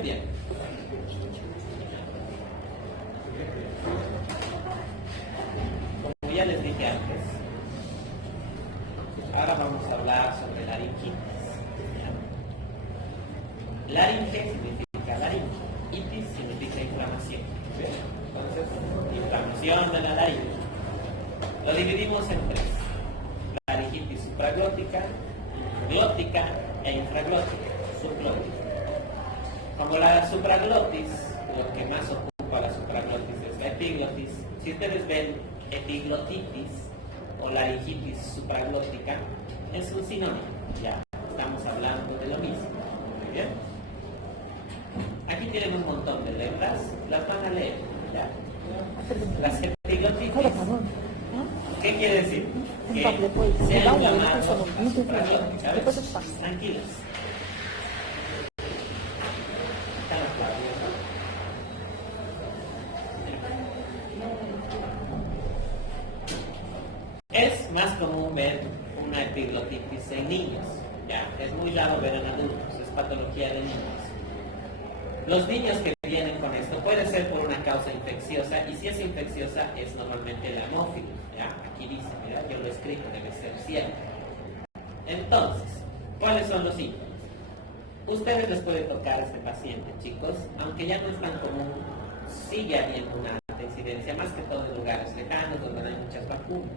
Muy bien. Como ya les dije antes, ahora vamos a hablar sobre laringitis. Laringe significa laringe, itis significa inflamación. Entonces, inflamación de la laringe. Lo dividimos en tres: laringitis supraglótica, glótica e infraglótica, subglótica. Como la supraglotis, lo que más ocupa la supraglotis es la epiglotis. Si ustedes ven epiglotitis o laringitis supraglótica, es un sinónimo. Ya estamos hablando de lo mismo. Muy bien. Aquí tienen un montón de letras, las van a leer. ¿Ya? Las epiglotitis. ¿Qué quiere decir? Que se ha inflamado la supraglótica. Tranquilos. Es más común ver una epiglotitis en niños, ya, es muy raro ver en adultos, es patología de niños. Los niños que vienen con esto puede ser por una causa infecciosa, y si es infecciosa es normalmente el anófilo, ya, aquí dice, mira, yo lo he escrito, debe ser cierto. Entonces, ¿cuáles son los síntomas? Ustedes les puede tocar a este paciente, chicos, aunque ya no es tan común, sigue habiendo una alta incidencia, más que todo en lugares lejanos donde no hay muchas vacunas.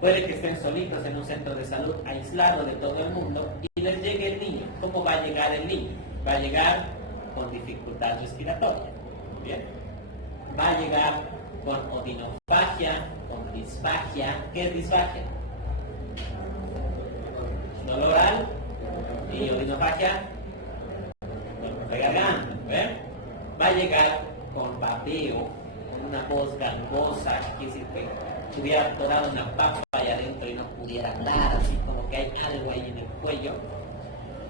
Puede que estén solitos en un centro de salud aislado de todo el mundo y les llegue el niño. ¿Cómo va a llegar el niño? Va a llegar con dificultad respiratoria. Bien. Va a llegar con odinofagia, con disfagia. ¿Qué es disfagia? Dolor oral y odinofagia, dolor de garganta. ¿Ven? Va a llegar con babeo, con una voz gangosa, que quiere decir que hubiera atorado una papa allá adentro y no pudiera hablar, así como que hay algo ahí en el cuello.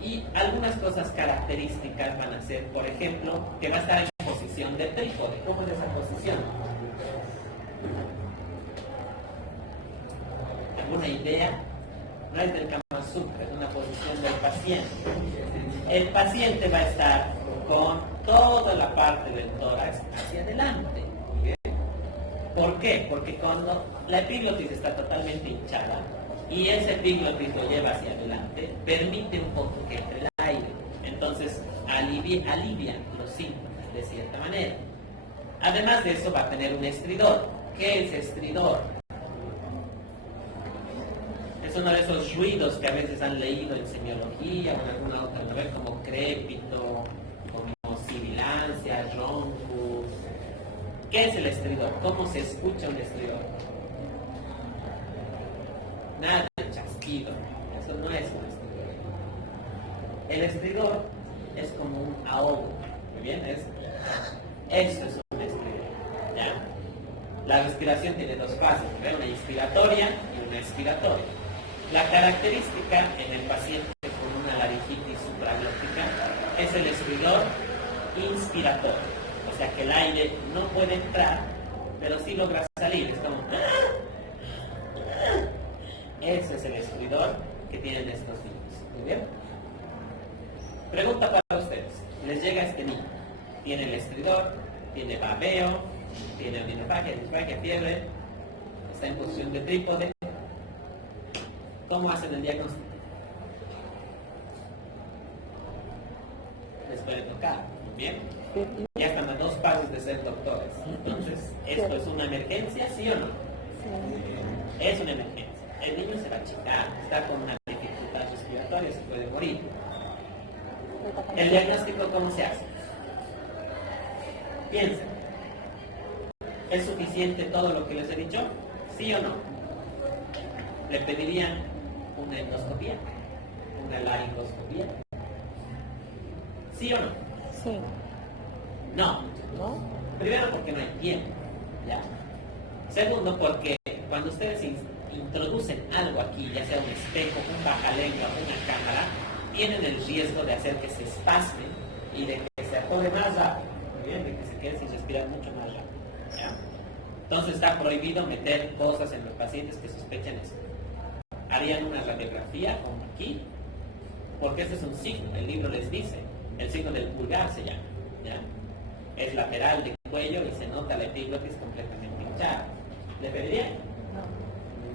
Y algunas cosas características van a ser, por ejemplo, que va a estar en posición de trípode. ¿Cómo es esa posición? ¿Alguna idea? No es del Kama Sutra, es una posición del paciente. El paciente va a estar con toda la parte del tórax hacia adelante. ¿Por qué? Porque cuando la epiglotis está totalmente hinchada y ese epiglotis lo lleva hacia adelante, permite un poco que entre el aire. Entonces alivia los síntomas de cierta manera. Además de eso va a tener un estridor. ¿Qué es estridor? Es uno de esos ruidos que a veces han leído en semiología o en alguna otra novela, como crépito, como sibilancia, roncus. ¿Qué es el estridor? ¿Cómo se escucha un estridor? Nada de chasquido. Eso no es un estridor. El estridor es como un ahogo. Muy bien, eso es un estridor. ¿Ya? La respiración tiene dos fases, ¿verdad? Una inspiratoria y una expiratoria. La característica en el paciente con una laringitis supraglótica es el estridor inspiratorio. O sea que el aire no puede entrar, pero sí logra salir. Es como... Ese es el estridor que tienen estos niños. Muy bien. Pregunta para ustedes. Les llega este niño. Tiene el estridor, tiene babeo, tiene odinofagia, disfagia, fiebre, está en posición de trípode. ¿Cómo hacen el diagnóstico? Les puede tocar. Muy bien. Ya están a 2 pasos de ser doctores. Entonces, ¿esto es una emergencia, sí o no? Sí. Es una emergencia. El niño se va a achicar, está con una dificultad respiratoria, se puede morir. ¿El diagnóstico cómo se hace? Piensen. ¿Es suficiente todo lo que les he dicho? ¿Sí o no? ¿Le pedirían una endoscopía? ¿Una laringoscopía? ¿Sí o no? Sí. No. ¿No? Primero porque no hay tiempo, ¿ya? Segundo porque cuando ustedes introducen algo aquí, ya sea un espejo, un bajalengua, una cámara, tienen el riesgo de hacer que se espasme y de que se atore más rápido, ¿muy bien? De que se quede sin respirar mucho más rápido, ¿ya? Entonces está prohibido meter cosas en los pacientes que sospechen esto. Harían una radiografía como aquí, porque ese es un signo, el libro les dice. El signo del pulgar se llama, ¿ya? Es lateral del cuello y se nota la epiglotis completamente hinchada. ¿Le pediría?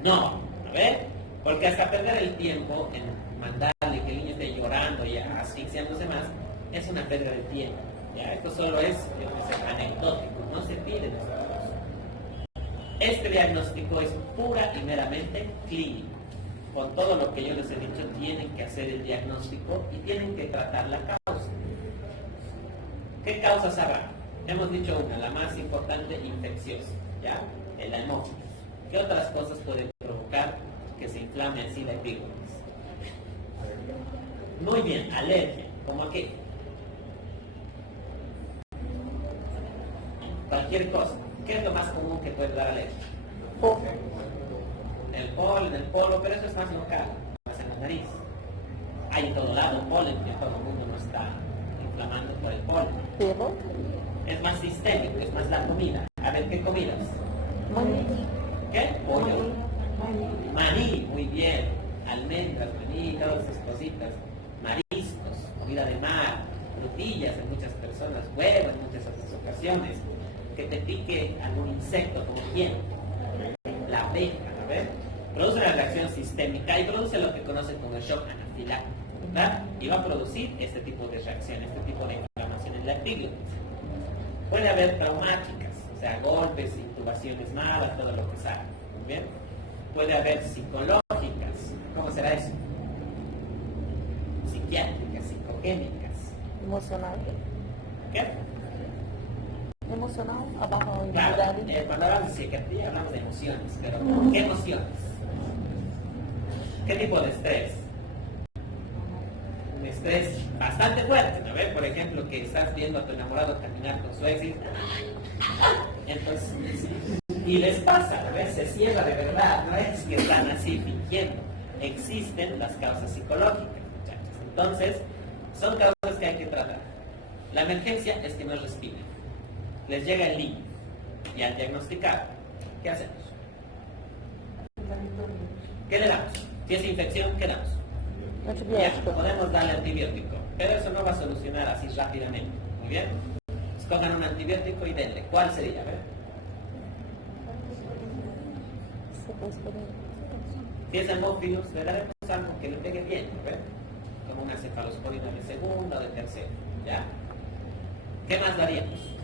No, a ver, porque hasta perder el tiempo en mandarle que el niño esté llorando y asfixiándose más, es una pérdida de tiempo. ¿Ya? Esto solo es anecdótico, no se pide en esta cosa. Este diagnóstico es pura y meramente clínico. Con todo lo que yo les he dicho, tienen que hacer el diagnóstico y tienen que tratar la causa. ¿Qué causas habrá? Hemos dicho una, la más importante, infecciosa, ¿ya? El hemófilos. ¿Qué otras cosas pueden provocar que se inflame así la epiglotis? Muy bien, alergia. ¿Cómo qué? Cualquier cosa. ¿Qué es lo más común que puede dar alergia? El polen, el polvo, pero eso es más local, más en la nariz. Hay en todo lado polen, que todo el mundo no está inflamando por el polen. ¿Pero? Es más sistémico, es más la comida. A ver, ¿qué comidas? Maní. ¿Qué? Pollo. Maní. Maní, muy bien. Almendras, maní, todas esas cositas. Mariscos, comida de mar, frutillas en muchas personas, huevos en muchas otras ocasiones. Que te pique algún insecto, como quién. La abeja, a ver. Produce una reacción sistémica y produce lo que conocen como el shock anafiláctico, ¿verdad? Y va a producir este tipo de reacción, este tipo de inflamación en la epiglotis. Puede haber traumáticas, o sea, golpes, intubaciones malas, todo lo que sale, ¿muy bien? Puede haber psicológicas, ¿cómo será eso? Psiquiátricas, psicoquímicas. Emocional. ¿Qué? Emocional, abajo en Claro, realidad. cuando hablamos de psiquiatría hablamos de emociones, pero ¿qué emociones? ¿Qué tipo de estrés? Un estrés bastante fuerte, ¿no ves? Por ejemplo, que estás viendo a tu enamorado caminar con su ex y... Entonces, y les pasa, ¿no ves? Se cierra de verdad, no es que están así fingiendo. Existen las causas psicológicas, muchachos. Entonces, son causas que hay que tratar. La emergencia es que no respiren. Les llega el niño y al diagnosticar, ¿qué hacemos? ¿Qué le damos? Si es infección, ¿qué damos? Ya, Antibiótico. podemos darle antibiótico, pero eso no va a solucionar así rápidamente. Muy bien. Escojan un antibiótico y denle. ¿Cuál sería? A ver. Si es hemófilos, le daremos algo que le pegue bien, ¿no? Como una cefalosporina de segunda o de tercera. ¿Ya? ¿Qué más daríamos?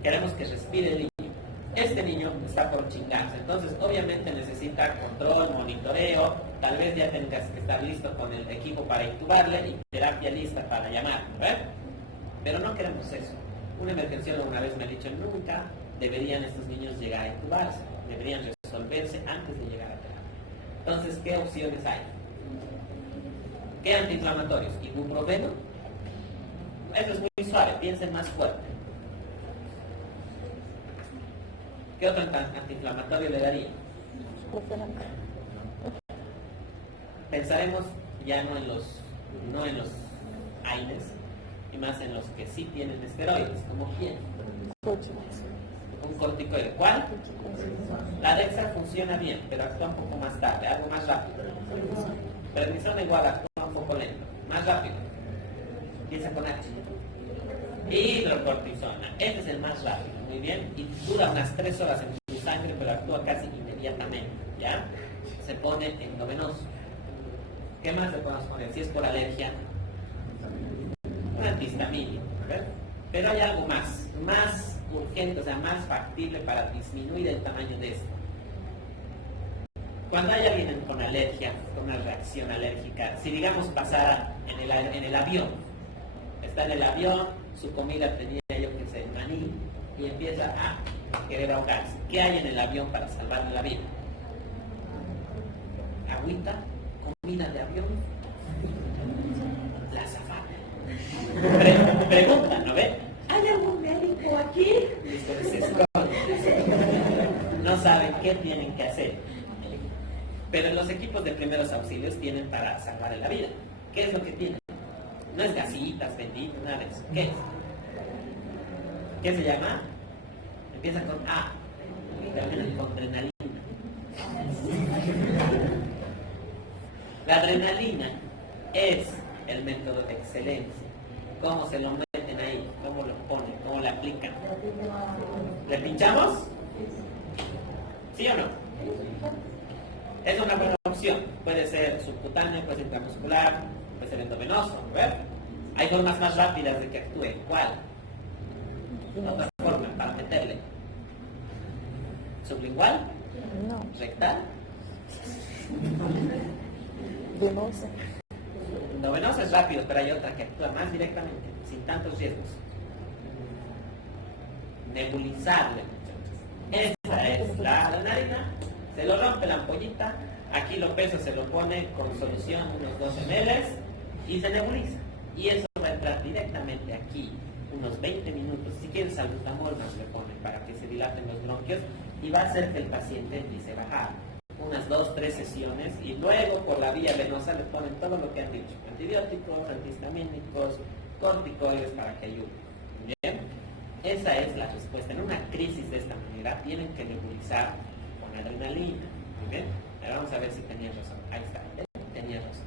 Queremos que respire el niño. Este niño está por chingarse, entonces obviamente necesita control, monitoreo, tal vez ya tengas que estar listo con el equipo para intubarle y terapia lista para llamar, ¿verdad? Pero no queremos eso. Un emergenciólogo una vez me ha dicho, nunca deberían estos niños llegar a intubarse, deberían resolverse antes de llegar a terapia. Entonces, ¿qué opciones hay? ¿Qué antiinflamatorios? Ibuprofeno. Eso es muy suave, piensen más fuerte. ¿Qué otro antiinflamatorio le daría? Pensaremos ya no en los AINES, y más en los que sí tienen esteroides, como quién. Un corticoide. ¿Cuál? La Dexa funciona bien, pero actúa un poco más tarde, algo más rápido. Prednisona igual actúa un poco lento, más rápido. Empieza con H. Hidrocortisona, este es el más rápido, muy bien, y dura unas 3 horas en tu sangre, pero actúa casi inmediatamente, ¿ya? Se pone endovenoso. ¿Qué más le podemos poner? Si es por alergia, un antihistamínico, ¿verdad? Pero hay algo más urgente, o sea, más factible para disminuir el tamaño de esto. Cuando hay alguien con alergia, con una reacción alérgica, si digamos pasara en el avión, está en el avión, su comida tenía yo que sé, maní, y empieza a querer ahogarse. ¿Qué hay en el avión para salvarle la vida? Agüita, comida de avión, la azafata. Pregunta, ¿no ve? ¿Hay algún médico aquí? Listo, se esconden. No saben qué tienen que hacer. Pero los equipos de primeros auxilios tienen para salvarle la vida. ¿Qué es lo que tienen? No es gasitas, bendito, nada de eso. ¿Qué es? ¿Qué se llama? Empieza con A y termina con adrenalina. La adrenalina es el método de excelencia cómo se lo meten ahí, cómo lo ponen, cómo le aplican. ¿Le pinchamos? ¿Sí o no? Es una buena opción. Puede ser subcutáneo, puede ser intramuscular, puede ser endovenoso. ¿Ver? Hay formas más rápidas de que actúe. ¿Cuál? Otra forma para meterle. ¿Sublingual? No. ¿Rectal? Venosa. Endovenosa es rápido, pero hay otra que actúa más directamente, sin tantos riesgos. Nebulizarle. Esa es la narina. Se lo rompe la ampollita. Aquí lo pesa, se lo pone con solución, unos 12 ml, y se nebuliza. Y eso va a entrar directamente aquí, unos 20 minutos. Si quieres salbutamol más le ponen para que se dilaten los bronquios y va a hacer que el paciente empiece a bajar. Unas 2-3 sesiones y luego por la vía venosa le ponen todo lo que han dicho: antibióticos, antihistamínicos, corticoides para que ayuden. Bien, esa es la respuesta. En una crisis de esta manera tienen que nebulizar con adrenalina. Muy bien, ahora vamos a ver si tenía razón. Ahí está, tenía razón.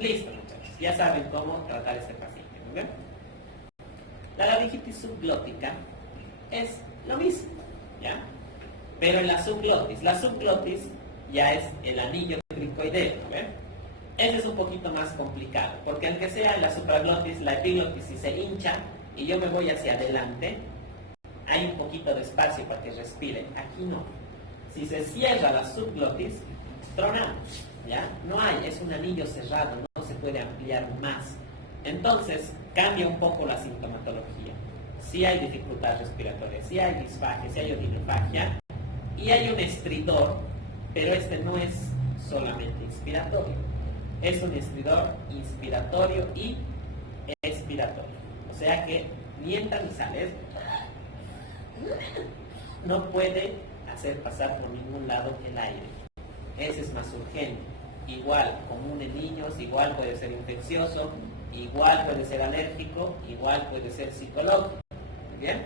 Listo, muchachos, ya saben cómo tratar a este paciente. Muy bien. La laringitis subglótica es lo mismo, ¿ya? Pero en la subglotis ya es el anillo cricoideo, ¿ven? Ese es un poquito más complicado, porque aunque sea en la supraglotis, la epiglotis, si se hincha y yo me voy hacia adelante, hay un poquito de espacio para que respire. Aquí no. Si se cierra la subglotis, tronamos, ¿ya? No hay, es un anillo cerrado, no se puede ampliar más. Entonces, cambia un poco la sintomatología. Si hay dificultad respiratoria, si hay disfagia, si hay odinofagia, y hay un estridor, pero este no es solamente inspiratorio, es un estridor inspiratorio y expiratorio. O sea que mientras sales, no puede hacer pasar por ningún lado el aire. Ese es más urgente. Igual común en niños, igual puede ser infeccioso, igual puede ser alérgico, igual puede ser psicológico. ¿Bien?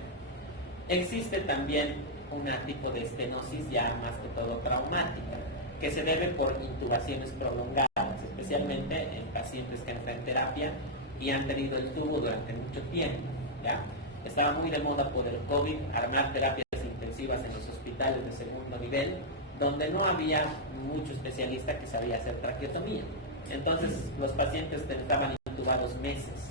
Existe también un tipo de estenosis ya más que todo traumática, que se debe por intubaciones prolongadas, especialmente en pacientes que entran en terapia y han tenido el tubo durante mucho tiempo. ¿Ya? Estaba muy de moda por el COVID armar terapias intensivas en los hospitales de segundo nivel, donde no había mucho especialista que sabía hacer traqueotomía. Entonces los pacientes estaban intubados meses.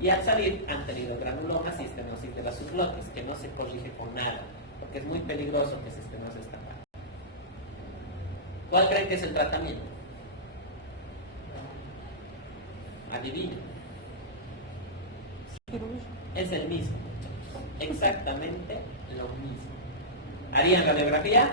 Y al salir han tenido granulomas y estenosis de la subglotis, que no se corrige con nada, porque es muy peligroso que se estenose esta parte. ¿Cuál creen que es el tratamiento? Adivinen. Es el mismo, exactamente lo mismo. ¿Harían radiografía?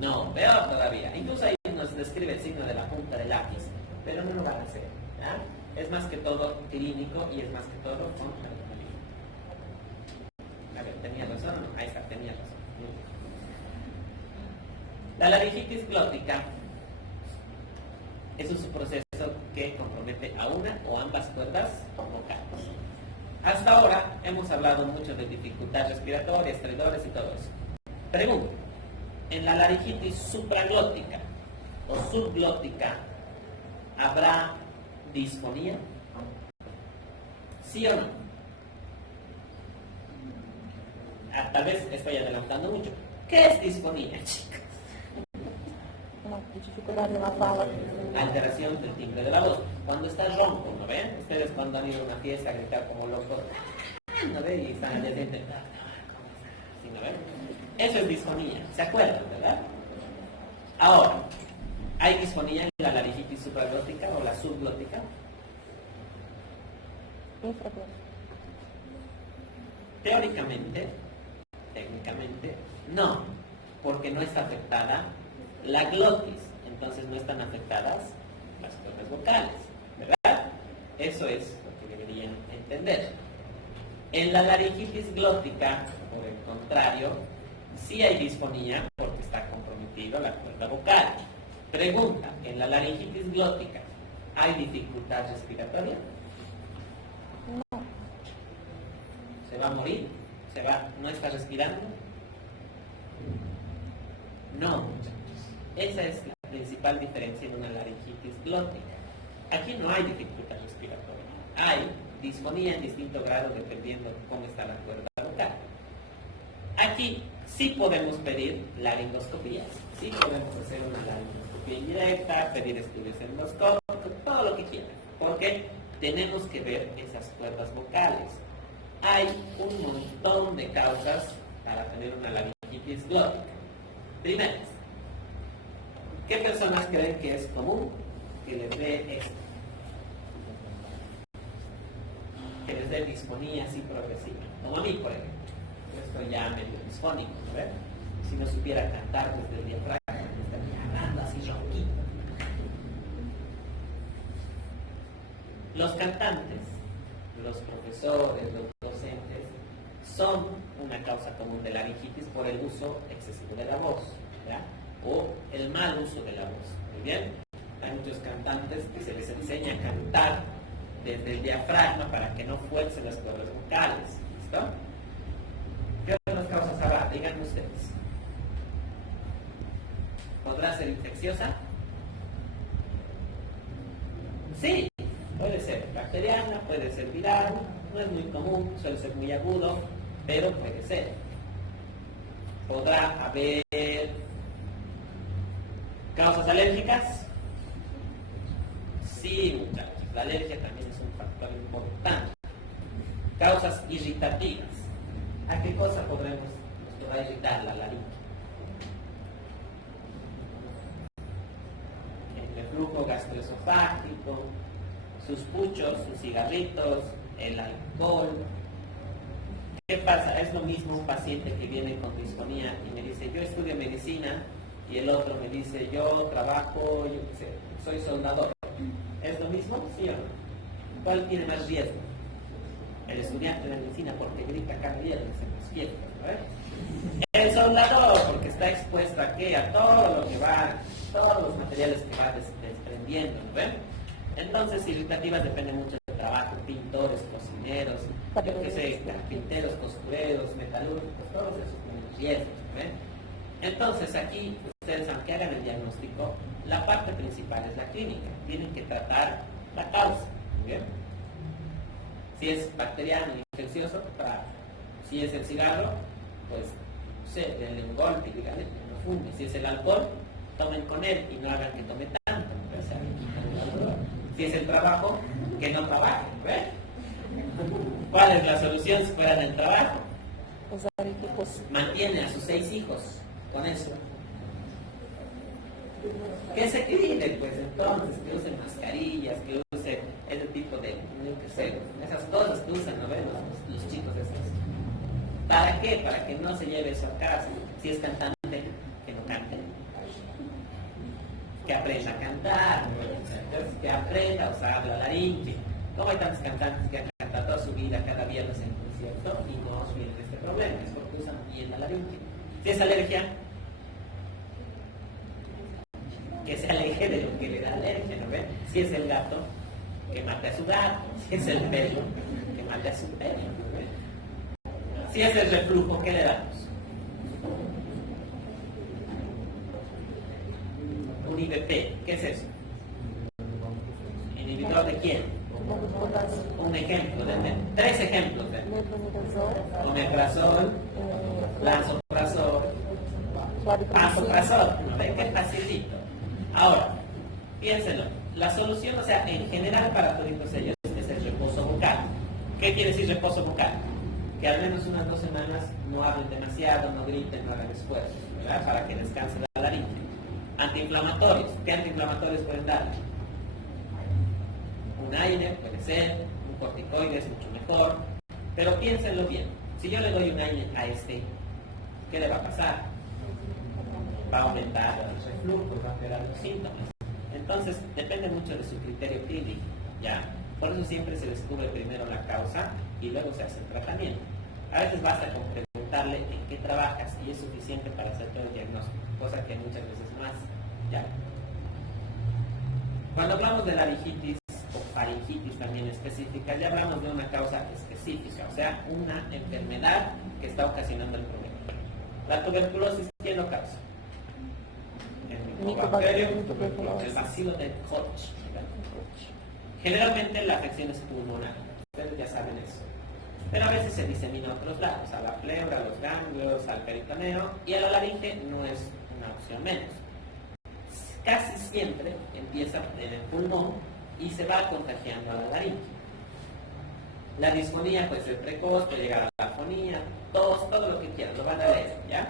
No, peor todavía. Incluso ahí nos describe el signo de la punta del lápiz, pero no lo van a hacer. ¿Ya? Es más que todo clínico y es más que todo con radiografía. A ver, ¿tenía razón o no? Ahí está, tenía razón. La laringitis glótica es un proceso que compromete a una o ambas cuerdas vocales. Hasta ahora hemos hablado mucho de dificultad respiratoria, estridores y todo eso. Pregunta: ¿en la laringitis supraglótica o subglótica habrá disfonía? ¿Sí o no? Tal vez estoy adelantando mucho. ¿Qué es disfonía, chicos? Una dificultad de la fala. Alteración del timbre de la voz. Cuando está ronco, ¿no ven? Ustedes cuando han ido a una fiesta a gritar como locos, ¿no ven? Y están allá dentro. ¿Sí, no ven? Eso es disfonía. ¿Se acuerdan, verdad? Ahora, ¿hay disfonía en la laringitis supraglótica o la subglótica? Infrecuente. Teóricamente, técnicamente, no, porque no está afectada la glotis, entonces no están afectadas las cuerdas vocales, ¿verdad? Eso es lo que deberían entender. En la laringitis glótica, por el contrario, sí hay disfonía porque está comprometida la cuerda vocal. Pregunta: ¿en la laringitis glótica hay dificultad respiratoria? No. ¿Se va a morir? ¿No está respirando? No, muchachos. Esa es la principal principal diferencia en una laringitis glótica. Aquí no hay dificultad respiratoria, hay disfonía en distinto grado dependiendo de cómo está la cuerda vocal. Aquí sí podemos pedir laringoscopías, sí podemos hacer una laringoscopía indirecta, pedir estudios endoscópicos, todo lo que quieran, porque tenemos que ver esas cuerdas vocales. Hay un montón de causas para tener una laringitis glótica. Primero, ¿qué personas creen que es común que les dé esto? Que les dé disfonía así progresiva, como a mí, por ejemplo. Yo estoy ya medio disfónico, ¿verdad? Si no supiera cantar desde el diafragma, me estaría hablando así ronquito. Los cantantes, los profesores, los docentes, son una causa común de laringitis por el uso excesivo de la voz, ¿ya? O el mal uso de la voz. Muy bien. Hay muchos cantantes que se les enseña a cantar desde el diafragma para que no fuercen las cuerdas vocales. ¿Listo? ¿Qué otras causas habrá? Díganme ustedes. ¿Podrá ser infecciosa? Sí, puede ser bacteriana, puede ser viral, no es muy común, suele ser muy agudo, pero puede ser. ¿Podrá haber causas alérgicas? Sí, muchachos, la alergia también es un factor importante. Causas irritativas. ¿A qué cosa nos podrá irritar la laringe? El reflujo gastroesofágico, sus puchos, sus cigarritos, el alcohol. ¿Qué pasa? Es lo mismo un paciente que viene con disfonía y me dice, yo estudio medicina, y el otro me dice, yo trabajo, yo qué sé, soy soldador. ¿Es lo mismo? ¿Sí o no? ¿Cuál tiene más riesgo? El estudiante de medicina porque grita cada viernes en las fiestas, ¿no? El soldador porque está expuesto a qué, a todo lo que va, todos los materiales que va desprendiendo, ¿no? Entonces, irritativas depende mucho del trabajo, pintores, cocineros, yo qué sé, carpinteros, costureros, metalúrgicos, todos esos tienen riesgos, ¿no? Entonces, aquí ustedes, aunque hagan el diagnóstico, la parte principal es la clínica, tienen que tratar la causa, ¿bien? Si es bacteriano y infeccioso, para. Si es el cigarro, pues, no sé, denle un golpe y díganle que no fume. Si es el alcohol, tomen con él y no hagan que tome tanto, pues, si es el trabajo, que no trabajen, ¿ves? ¿Cuál es la solución si fuera del trabajo? Usar equipos. Mantiene a sus 6 hijos con eso. Que se cuiden, pues, entonces, que usen mascarillas, que usen ese tipo de, no sé, esas cosas que usan, ¿no ven? Los chicos esos. ¿Para qué? Para que no se lleve eso a casa. Si es cantante, que no cante. Que aprenda a cantar, entonces, que aprenda a usar la laringe. ¿Cómo hay tantos cantantes que han cantado toda su vida, cada viernes en concierto, y no tienen este problema? Es porque usan bien la laringe. Si es alergia, que se aleje de lo que le da alergia, ¿no ven? Si es el gato, que mate a su gato. Si es el pelo, que mate a su pelo, ¿no ven? Si es el reflujo, ¿qué le damos? Un IBP, ¿qué es eso? ¿Inhibidor de quién? Un ejemplo, denme 3 ejemplos. Omeprazol, lansoprazol, pantoprazol, ¿no ven? Qué facilito. Ahora, piénsenlo, la solución, o sea, en general para todos ellos es el reposo vocal. ¿Qué quiere decir reposo vocal? Que al menos unas 2 semanas no hablen demasiado, no griten, no hagan esfuerzos, ¿verdad? Para que descanse la laringe. Antiinflamatorios, ¿qué antiinflamatorios pueden dar? Un aire, puede ser, un corticoide es mucho mejor, pero piénsenlo bien. Si yo le doy un aire a este, ¿qué le va a pasar? Va a aumentar el reflujo, va a empeorar los síntomas. Entonces, depende mucho de su criterio clínico, ¿ya? Por eso siempre se descubre primero la causa y luego se hace el tratamiento. A veces basta con preguntarle en qué trabajas y es suficiente para hacer todo el diagnóstico, cosa que muchas veces más, ¿ya? Cuando hablamos de laringitis o faringitis también específica, ya hablamos de una causa específica, o sea, una enfermedad que está ocasionando el problema. La tuberculosis, ¿quién lo causa? el Mycobacterium tuberculosis, el bacilo de Koch. Generalmente la afección es pulmonar, ustedes ya saben eso. Pero a veces se disemina a otros lados, a la pleura, a los ganglios, al peritoneo, y a la laringe no es una opción menos. Casi siempre empieza en el pulmón y se va contagiando a la laringe. La disfonía puede ser precoz, puede llegar a la afonía, todo lo que quieran, lo van a leer, ¿ya?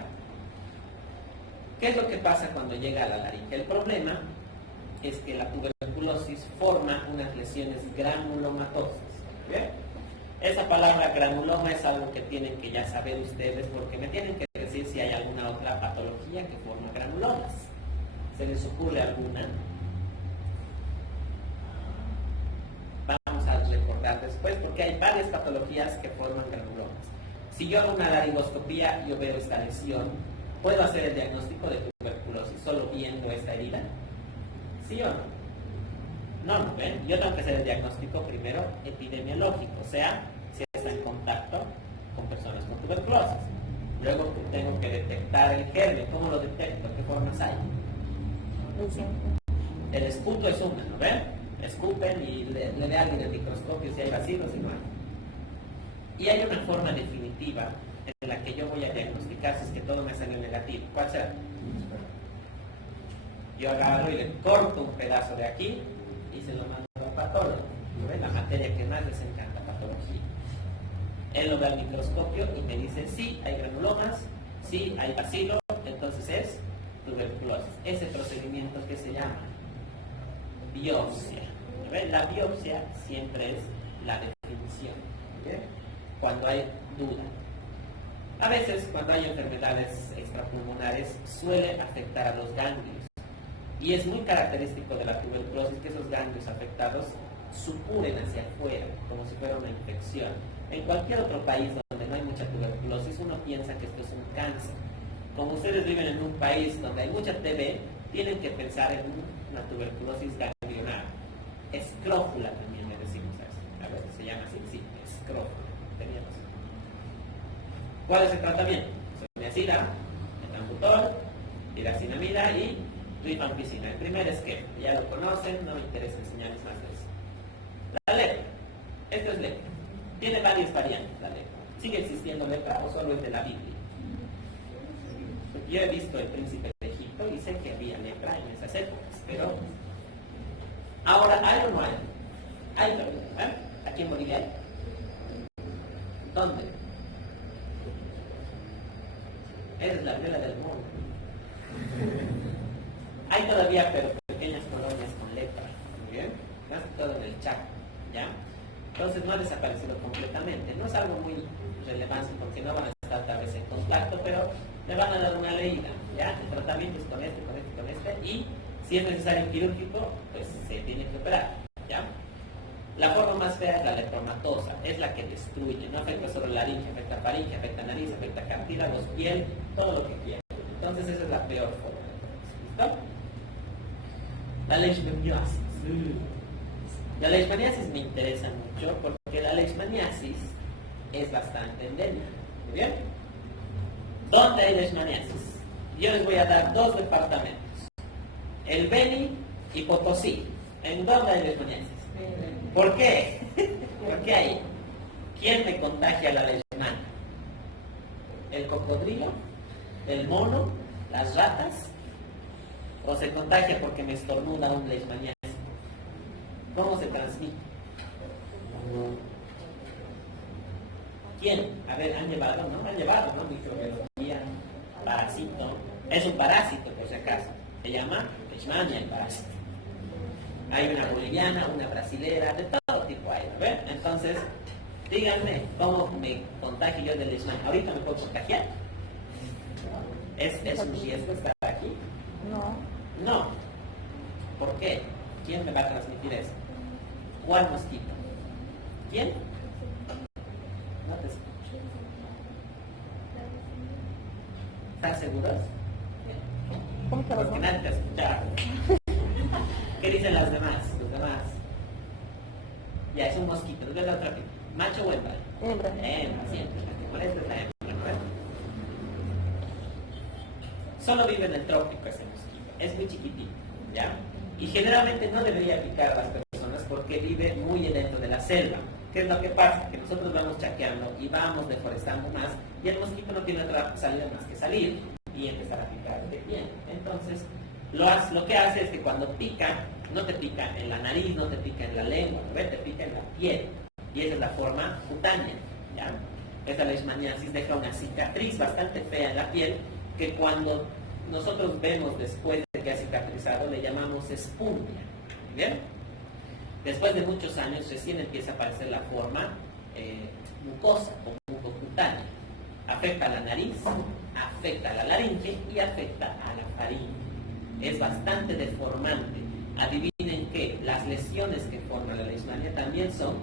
¿Qué es lo que pasa cuando llega a la laringe? El problema es que la tuberculosis forma unas lesiones granulomatosas. ¿Bien? Esa palabra granuloma es algo que tienen que ya saber ustedes porque me tienen que decir si hay alguna otra patología que forma granulomas. ¿Se les ocurre alguna? Vamos a recordar después porque hay varias patologías que forman granulomas. Si yo hago una laringoscopía, yo veo esta lesión, ¿puedo hacer el diagnóstico de tuberculosis solo viendo esta herida? ¿Sí o no? No, ¿ven? Yo tengo que hacer el diagnóstico primero epidemiológico, o sea, si está en contacto con personas con tuberculosis. Luego tengo que detectar el germen. ¿Cómo lo detecto? ¿Qué formas hay? El esputo es una, ¿no ven? Escupen y le ve a alguien el microscopio si hay bacilos y no hay. Y hay una forma definitiva en la que yo voy a diagnosticar si es que todo me sale negativo. ¿Cuál será? Yo agarro y le corto un pedazo de aquí y se lo mando a un patólogo. ¿Ven? La materia que más les encanta, patología. Él lo ve al microscopio y me dice, sí, hay granulomas, sí, hay bacilo, entonces es tuberculosis. Ese procedimiento que se llama biopsia. ¿Ven? La biopsia siempre es la definición. ¿Bien? Cuando hay duda. A veces, cuando hay enfermedades extrapulmonares, suele afectar a los ganglios. Y es muy característico de la tuberculosis que esos ganglios afectados supuren hacia afuera, como si fuera una infección. En cualquier otro país donde no hay mucha tuberculosis, uno piensa que esto es un cáncer. Como ustedes viven en un país donde hay mucha TB, tienen que pensar en una tuberculosis ganglionar. Escrófula también le decimos a eso. A veces se llama así, sí, escrófula. Tenía razón. ¿Cuál es el tratamiento? Isoniazida, etambutol, tiracinamida y rifampicina. El primer esquema, ya lo conocen, no me interesa enseñarles más de eso. La lepra. Esto es lepra. Tiene varias variantes la lepra. ¿Sigue existiendo lepra o solo es de la Biblia? Porque yo he visto El Príncipe de Egipto y sé que había lepra en esas épocas, pero ahora ¿hay o no hay? Hay todavía, ¿eh? Aquí en Bolivia hay. ¿Dónde? Es la vela del mundo. Hay todavía pero pequeñas colonias con lepra, ¿muy bien? Más que todo en el Chaco, ¿ya? Entonces no ha desaparecido completamente. No es algo muy relevante porque no van a estar tal vez en contacto, pero le van a dar una leída, ¿ya? El tratamiento es con este, y si es necesario quirúrgico, pues se tiene que operar, ¿ya? La forma más fea es la lepromatosa, es la que destruye, no afecta solo la laringe, afecta faringe, afecta nariz, afecta cartílagos, piel, todo lo que quiera. Entonces esa es la peor forma. ¿Listo? La leishmaniasis. La leishmaniasis me interesa mucho porque la leishmaniasis es bastante endémica. ¿Muy bien? ¿Dónde hay leishmaniasis? Yo les voy a dar dos departamentos. El Beni y Potosí. ¿En dónde hay leishmaniasis? ¿Por qué? ¿Por qué hay? ¿Quién me contagia la leishmania? ¿El cocodrilo? ¿El mono? ¿Las ratas? ¿O se contagia porque me estornuda un leishmaniasis? ¿Cómo se transmite? ¿Quién? A ver, han llevado, ¿no? Microbiología, parásito. Es un parásito, por si acaso. Se llama leishmania el parásito. Hay una boliviana, una brasilera, de todo tipo hay, ¿no ven? Entonces, díganme, ¿cómo me contagio yo de leishmania? ¿Ahorita me puedo contagiar? ¿Es un riesgo estar aquí? No. ¿Por qué? ¿Quién me va a transmitir eso? ¿Cuál mosquito? ¿Quién? No te escucho. ¿Están seguros? ¿Cómo que Porque nadie te ha escuchado. ¿Qué dicen los demás? Ya, es un mosquito. ¿No es la otra? ¿Macho o hembra? Hembra. Hembra, siempre. La que molesta es la hembra, ¿no? Solo vive en el trópico ese mosquito. es muy chiquitito, ¿ya? Y generalmente no debería picar a las personas porque vive muy dentro de la selva. ¿Qué es lo que pasa? Que nosotros vamos chaqueando y vamos deforestando más y el mosquito no tiene otra salida más que salir y empezar a picar de piel. Entonces, lo que hace es que cuando pica, no te pica en la nariz, no te pica en la lengua, te pica en la piel. Y esa es la forma cutánea, ¿ya? Esta leishmaniasis deja una cicatriz bastante fea en la piel que cuando nosotros vemos después de que ha cicatrizado le llamamos espuntia. ¿Bien? Después de muchos años recién empieza a aparecer la forma mucosa o mucocutánea. Afecta a la nariz, afecta a la laringe y afecta a la faringe. Es bastante deformante. Adivinen que las lesiones que forma la leishmania también son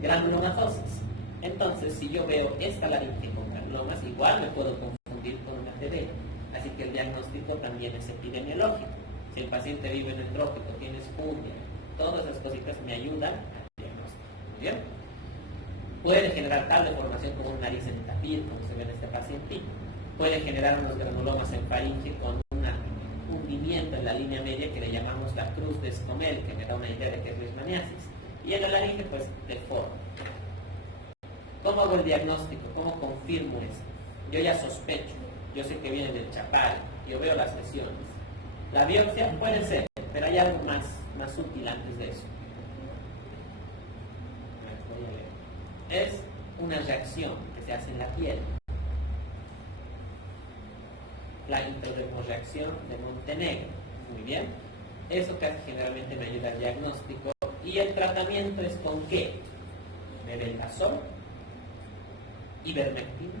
granulomatosas. Entonces, si yo veo esta laringe con granulomas, igual me puedo confundir con una TB. Así que el diagnóstico también es epidemiológico. Si el paciente vive en el trópico, tiene espuntia, todas esas cositas me ayudan al diagnóstico. ¿Bien? Puede generar tal deformación como un nariz en tapir, como se ve en este pacientito. Puede generar unos granulomas en faringe con un hundimiento en la línea media que le llamamos la cruz de Scomel, que me da una idea de que es leishmaniasis. Y en la laringe, pues, deforma. ¿Cómo hago el diagnóstico? ¿Cómo confirmo esto? Yo ya sospecho. Yo sé que viene del chapal. Yo veo las lesiones. La biopsia puede ser, pero hay algo más útil antes de eso. Es una reacción que se hace en la piel. La intradermoreacción de Montenegro. Muy bien. Eso casi generalmente me ayuda al diagnóstico. ¿Y el tratamiento es con qué? Mebendazol, ivermectina.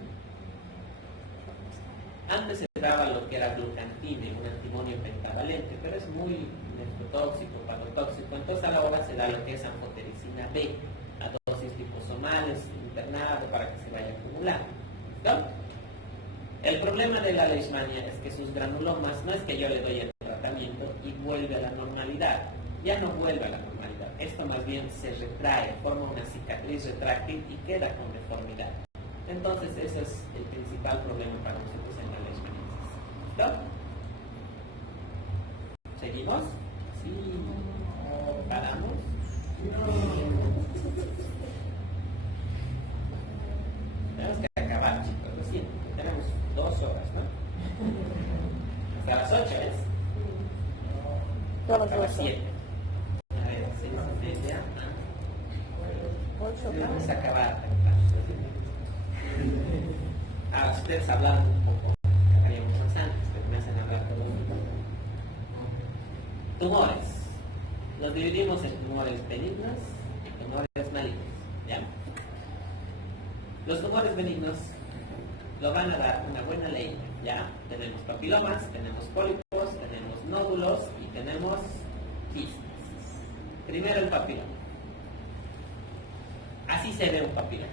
Antes se daba lo que era glucantine, un antimonio pentavalente, pero es muy nefrotóxico, patotóxico. Entonces ahora se da lo que es anfotericina B, a dosis liposomales, internado para que se vaya acumulando. ¿No? El problema de la leishmania es que sus granulomas, no es que yo le doy el tratamiento y vuelve a la normalidad, ya no vuelve a la normalidad, esto más bien se retrae, forma una cicatriz retráctil y queda con deformidad. Entonces ese es el principal problema para nosotros en la leishmaniasis. ¿Listo? ¿Seguimos? Sí. ¿Paramos? Tenemos que acabar, chicos, lo siento. Tenemos 2 horas, ¿no? Hasta las 8 es. Hasta las 7. A ver, 6:30. Vamos a acabar. Ahora, ustedes hablaron un poco, haríamos más antes, pero me hacen hablar todo un poco. Tumores. Los dividimos en tumores benignos y tumores malignos. ¿Ya? Los tumores benignos lo van a dar una buena ley. ¿Ya? Tenemos papilomas, tenemos pólipos, tenemos nódulos y tenemos quistes. Primero el papiloma. Así se ve un papiloma.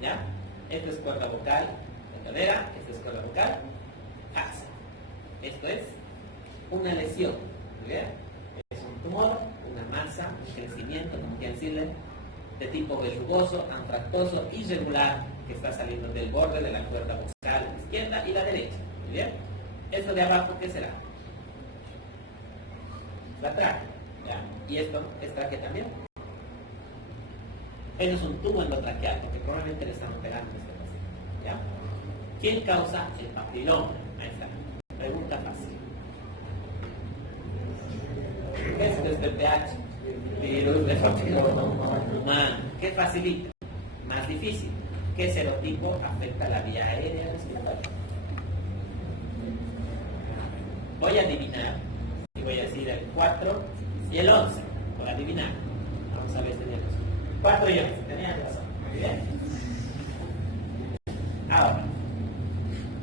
¿Ya? Esto es cuerda vocal verdadera, esto es cuerda vocal falsa. Esto es una lesión. ¿Verdad? Es un tumor, una masa, un crecimiento, como quieran decirle, de tipo verrugoso, anfractoso, irregular, que está saliendo del borde de la cuerda vocal izquierda y la derecha. ¿Muy bien? Esto de abajo, ¿qué será? La tráquea. ¿Ya? ¿Y esto es tráquea también? Eso es un tubo endotraqueal, porque probablemente le están operando este paciente. ¿Ya? ¿Quién causa el papiloma? Ahí está. Pregunta fácil. Esto es PPH, virus de papiloma humano. ¿Qué facilita? Más difícil. ¿Qué serotipo afecta la vía aérea respiratoria? Voy a adivinar y voy a decir el 4 y el 11. Voy a adivinar. Vamos a ver si tenemos 4 y 11. Tenían razón. Muy bien. Ahora,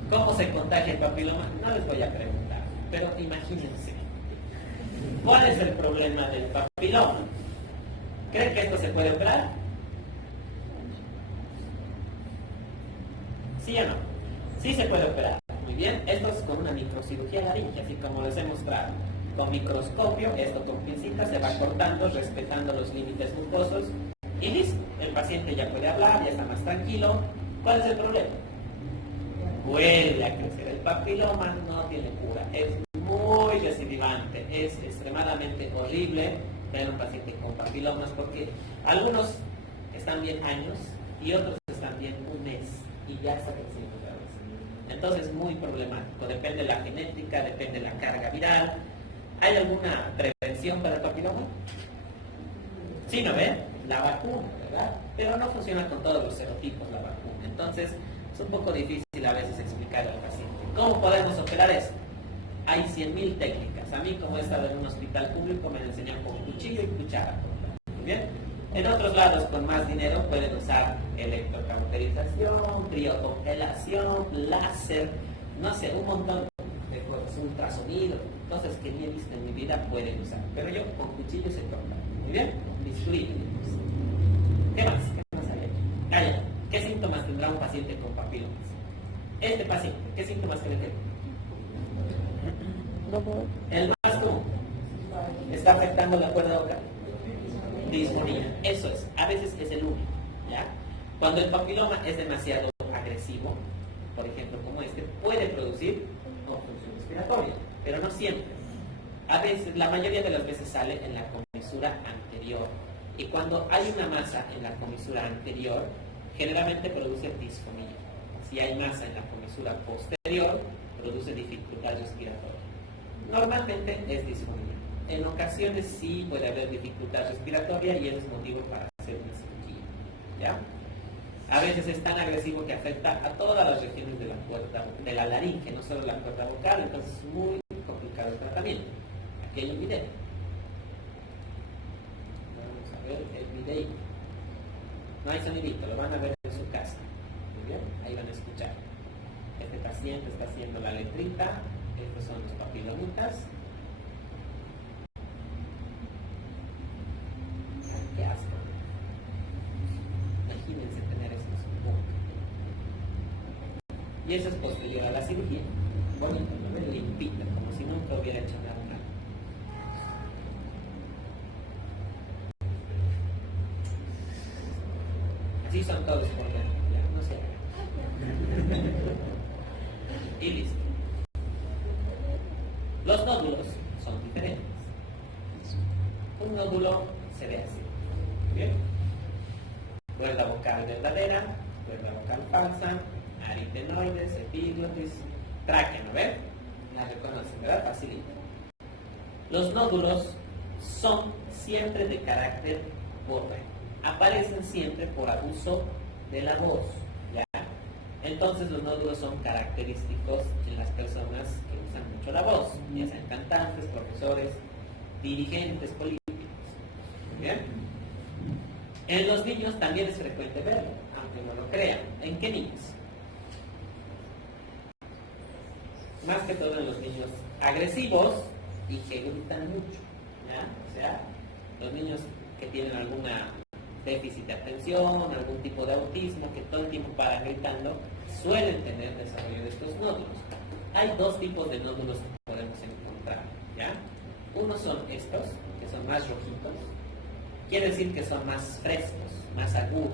¿cómo se contagia el papiloma? No les voy a preguntar, pero imagínense. ¿Cuál es el problema del papiloma? ¿Creen que esto se puede operar? ¿Sí o no? Sí se puede operar. Muy bien. Esto es con una microcirugía laringe, así como les he mostrado. Con microscopio, esto con pincita se va cortando, respetando los límites mucosos. Y listo. El paciente ya puede hablar, ya está más tranquilo. ¿Cuál es el problema? Vuelve a crecer. El papiloma no tiene cura. Es muy recidivante, es extremadamente horrible ver a un paciente con papilomas porque algunos están bien años y otros están bien un mes y ya está creciendo otra vez. Entonces muy problemático, depende de la genética, depende de la carga viral. ¿Hay alguna prevención para el papiloma? Sí, ¿no ven? La vacuna, ¿verdad? Pero no funciona con todos los serotipos la vacuna. Entonces es un poco difícil a veces explicar al paciente. ¿Cómo podemos operar esto? Hay 100.000 técnicas. A mí, como he estado en un hospital público, me enseñan con cuchillo y cuchara. ¿Muy bien? En otros lados, con más dinero, pueden usar electrocauterización, criocongelación, láser, no sé, un montón de cosas, ultrasonido, cosas que ni he visto en mi vida pueden usar. Pero yo con cuchillo se corta. ¿Muy bien? Bisturí. ¿Qué más? ¿Qué más hay? Ah, ya. ¿Qué síntomas tendrá un paciente con papilomas? Este paciente, ¿qué síntomas tiene? El más común. Está afectando la cuerda vocal. Disfonía. Eso es. A veces es el único. ¿Ya? Cuando el papiloma es demasiado agresivo, por ejemplo, como este, puede producir obstrucción respiratoria, pero no siempre. A veces, la mayoría de las veces sale en la comisura anterior. Y cuando hay una masa en la comisura anterior, generalmente produce disfonía. Si hay masa en la comisura posterior, produce dificultad respiratoria. Normalmente es disfonía. En ocasiones sí puede haber dificultad respiratoria y es motivo para hacer una cirugía. ¿Ya? A veces es tan agresivo que afecta a todas las regiones de la cuerda, de la laringe, no solo la cuerda vocal, entonces es muy complicado el tratamiento. Aquí hay un video. Vamos a ver el video. No hay sonidito, lo van a ver en su casa. Muy bien, ahí van a escuchar. Este paciente está haciendo la letrita, estos son los papilomitas. Qué asco. Imagínense tener eso en su boca. Y eso es posterior a la cirugía. Bonito, ¿no? Limpito, como si nunca hubiera hecho nada mal. Así son todos por dentro, ya, no se hagan. Y listo. Los nódulos son diferentes. Un nódulo se ve así. ¿Bien? Cuerda vocal verdadera, cuerda vocal falsa, aritenoides, epiglotis, tráquea, ¿no ven? La reconocen, ¿verdad? Facilito. Los nódulos son siempre de carácter vocal. Aparecen siempre por abuso de la voz, ¿ya? Entonces los nódulos son característicos en las personas que usan mucho la voz, ya sean cantantes, profesores, dirigentes políticos. ¿Bien? En los niños también es frecuente verlo, aunque no lo crean. ¿En qué niños? Más que todo en los niños agresivos y que gritan mucho, ¿ya? O sea, los niños que tienen alguna déficit de atención, algún tipo de autismo, que todo el tiempo paran gritando, suelen tener desarrollo de estos nódulos. Hay dos tipos de nódulos que podemos encontrar, ¿ya? Unos son estos, que son más rojitos, quiere decir que son más frescos, más agudos.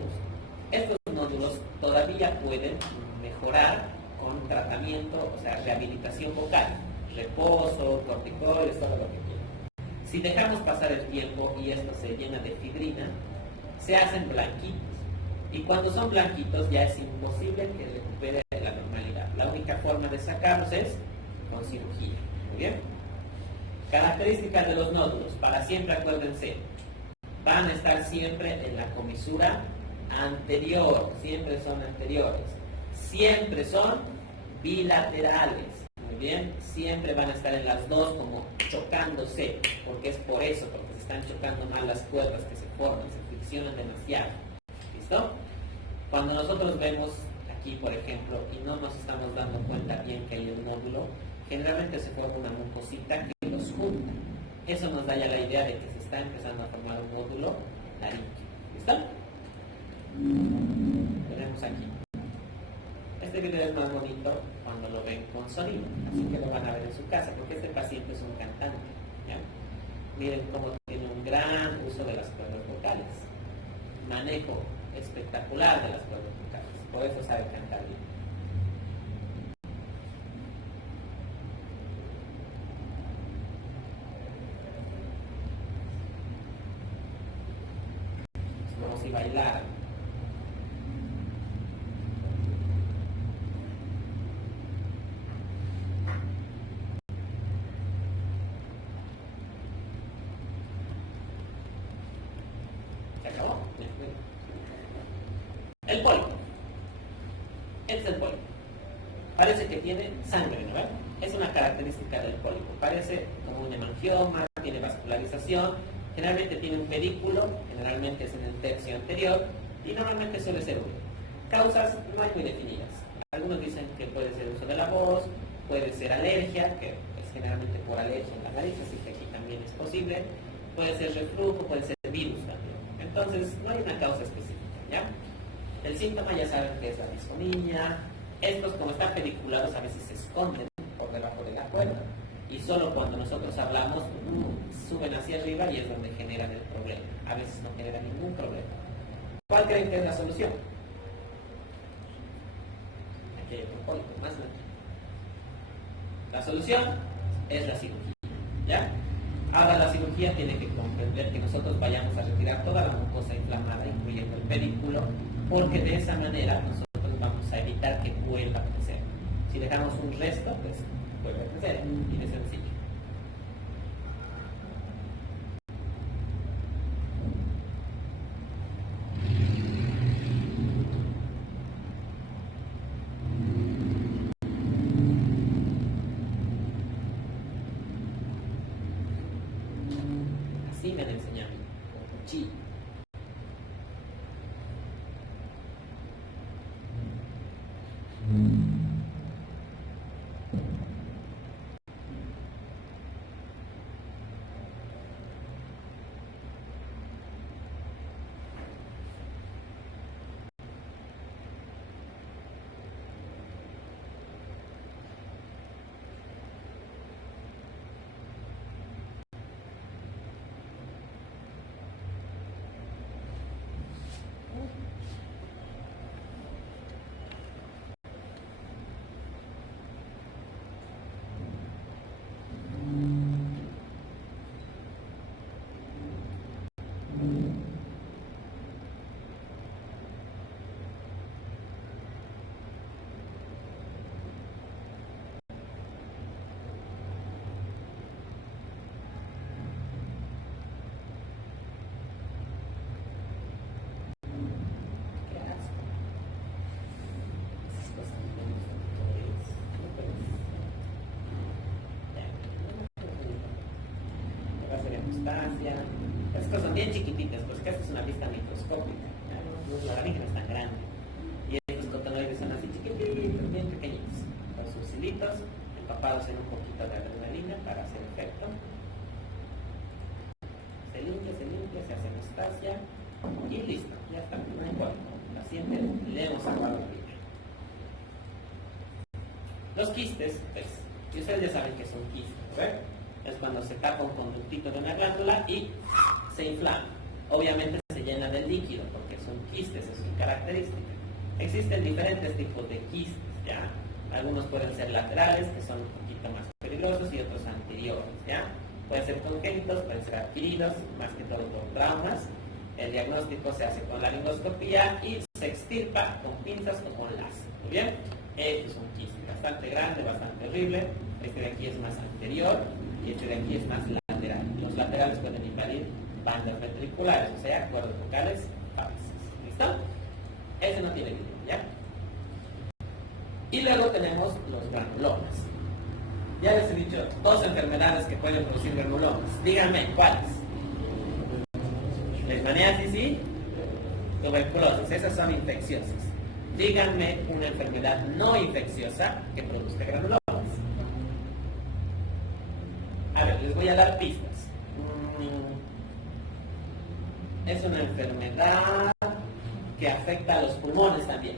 Estos nódulos todavía pueden mejorar con tratamiento, o sea, rehabilitación vocal, reposo, corticoides, todo lo que quieran. Si dejamos pasar el tiempo y esto se llena de fibrina, se hacen blanquitos. Y cuando son blanquitos ya es imposible que recupere la normalidad. La única forma de sacarlos es con cirugía. ¿Muy bien? Características de los nódulos. Para siempre, acuérdense, van a estar siempre en la comisura anterior. Siempre son anteriores. Siempre son bilaterales. Muy bien. Siempre van a estar en las dos como chocándose. Porque es por eso, porque se están chocando mal las cuerdas que se forman, se friccionan demasiado. ¿Listo? Cuando nosotros vemos aquí, por ejemplo, y no nos estamos dando cuenta bien que hay un nódulo, generalmente se forma una mucosita que los junta. Eso nos da ya la idea de que se está empezando a formar un nódulo laríngeo. ¿Listo? Tenemos aquí. Este video es más bonito cuando lo ven con sonido, así que lo van a ver en su casa, porque este paciente es un cantante. ¿Ya? Miren cómo tiene un gran uso de las cuerdas vocales. Manejo espectacular de las cuerdas vocales. Por eso sabe cantar bien. si bailaran. ¿Se acabó? El pólipo. Este es el pólipo. Parece que tiene sangre, ¿no? Es una característica del pólipo. Parece como un hemangioma, tiene vascularización, generalmente tiene un pedículo, generalmente es en el tercio anterior y normalmente suele ser húmedo. Causas no hay muy definidas. Algunos dicen que puede ser uso de la voz, puede ser alergia, que es generalmente por alergia en la nariz, así que aquí también es posible. Puede ser reflujo, puede ser virus también. Entonces, no hay una causa específica, ¿ya? El síntoma ya saben que es la disfonía. Estos, como están pediculados, a veces se esconden por debajo de la cuerda y solo cuando nosotros hablamos suben hacia arriba y es donde generan el problema. A veces no generan ningún problema. ¿Cuál creen que es la solución? Aquí hay otro pólipo más grande. La solución es la cirugía, ¿ya? Ahora la cirugía tiene que comprender que nosotros vayamos a retirar toda la mucosa inflamada, incluyendo el pedículo, porque de esa manera nosotros vamos a evitar que vuelva a crecer. Si dejamos un resto, pues vuelve a crecer, y de sencillo. Así me han enseñado, con cuchillo. Estas son bien chiquititas, pues que esta es una vista microscópica. La laringe no es tan grande. Y estos cotanoides son así chiquititos, bien pequeñitos, con sus hilitos empapados en un poquito de adrenalina para hacer efecto. Se limpia, se hace anestesia y listo, ya está, no hay cual. Paciente, le hemos salvado la vida. Los quistes, pues, y ustedes ya saben que son quistes, ¿verdad? Es cuando se tapa un conductito de una glándula y se inflama. Obviamente se llena de líquido porque son quistes, es su característica. Existen diferentes tipos de quistes, ¿ya? Algunos pueden ser laterales, que son un poquito más peligrosos, y otros anteriores, ¿ya? Pueden ser congénitos, pueden ser adquiridos, más que todo por traumas. El diagnóstico se hace con laringoscopía y se extirpa con pinzas o con láser. ¿Muy bien? Este es un quiste bastante grande, bastante horrible. Este de aquí es más anterior y este de aquí es más lateral. Los laterales pueden invadir bandas ventriculares, o sea, cuerdas vocales falsas. ¿Listo? Ese no tiene líquido, ¿ya? Y luego tenemos los granulomas. Ya les he dicho dos enfermedades que pueden producir granulomas. Díganme, ¿cuáles? Leishmaniasis y tuberculosis. Esas son infecciosas. Díganme una enfermedad no infecciosa que produzca granulomas. A ver, les voy a dar pistas. Es una enfermedad que afecta a los pulmones también.